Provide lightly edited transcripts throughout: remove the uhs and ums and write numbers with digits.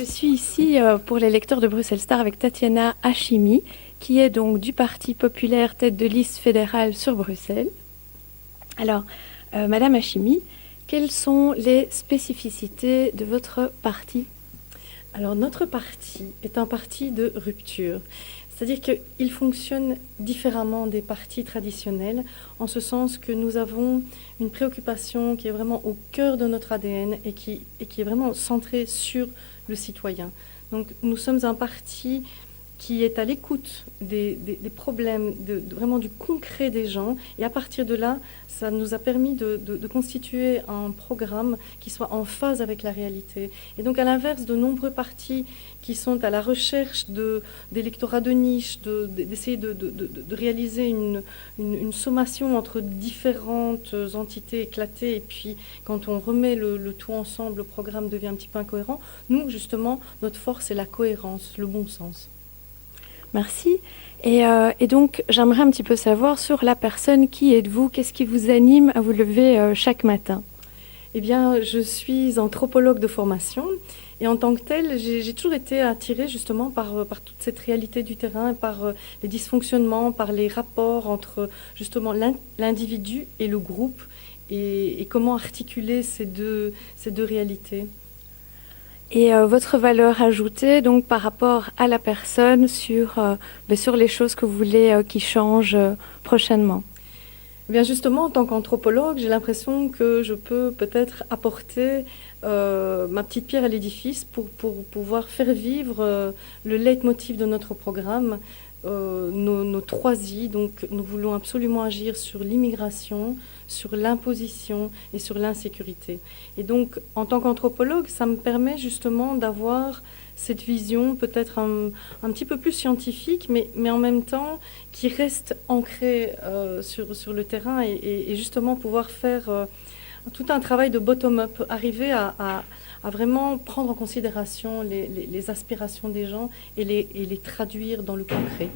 Je suis ici pour les lecteurs de Bruxelles Star avec Tatiana Hachimi, qui est donc du Parti populaire tête de liste fédérale sur Bruxelles. Alors, Madame Hachimi, quelles sont les spécificités de votre parti? Alors notre parti est un parti de rupture, c'est-à-dire qu'il fonctionne différemment des partis traditionnels, en ce sens que nous avons une préoccupation qui est vraiment au cœur de notre ADN et qui est vraiment centrée sur le citoyen. Donc nous sommes un parti qui est à l'écoute des problèmes, vraiment du concret des gens. Et à partir de là, ça nous a permis de constituer un programme qui soit en phase avec la réalité. Et donc, à l'inverse de nombreux partis qui sont à la recherche d'électorats de niche, d'essayer de réaliser une sommation entre différentes entités éclatées, et puis quand on remet le tout ensemble, le programme devient un petit peu incohérent. Nous, justement, notre force, c'est la cohérence, le bon sens. Merci. Et donc, j'aimerais un petit peu savoir sur la personne, qui êtes-vous? Qu'est-ce qui vous anime à vous lever chaque matin? Eh bien, je suis anthropologue de formation et en tant que telle, j'ai toujours été attirée justement par toute cette réalité du terrain, par les dysfonctionnements, par les rapports entre justement l'individu et le groupe et comment articuler ces deux réalités. Et votre valeur ajoutée, donc par rapport à la personne, sur les choses que vous voulez qui changent prochainement? Eh bien justement, en tant qu'anthropologue, j'ai l'impression que je peux peut-être apporter ma petite pierre à l'édifice pour pouvoir faire vivre le leitmotiv de notre programme, nos 3 I. Donc nous voulons absolument agir sur l'immigration, sur l'imposition et sur l'insécurité. Et donc en tant qu'anthropologue, ça me permet justement d'avoir cette vision peut-être un petit peu plus scientifique, mais en même temps qui reste ancrée sur le terrain et justement pouvoir faire tout un travail de bottom-up, arriver à vraiment prendre en considération les aspirations des gens et les traduire dans le concret.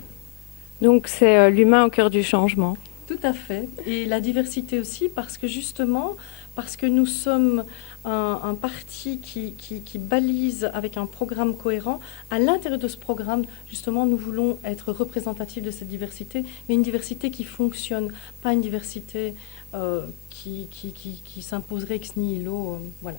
Donc c'est l'humain au cœur du changement. Tout à fait. Et la diversité aussi, parce que justement, parce que nous sommes un parti qui balise avec un programme cohérent, à l'intérieur de ce programme, justement, nous voulons être représentatifs de cette diversité, mais une diversité qui fonctionne, pas une diversité qui s'imposerait ex nihilo. Voilà.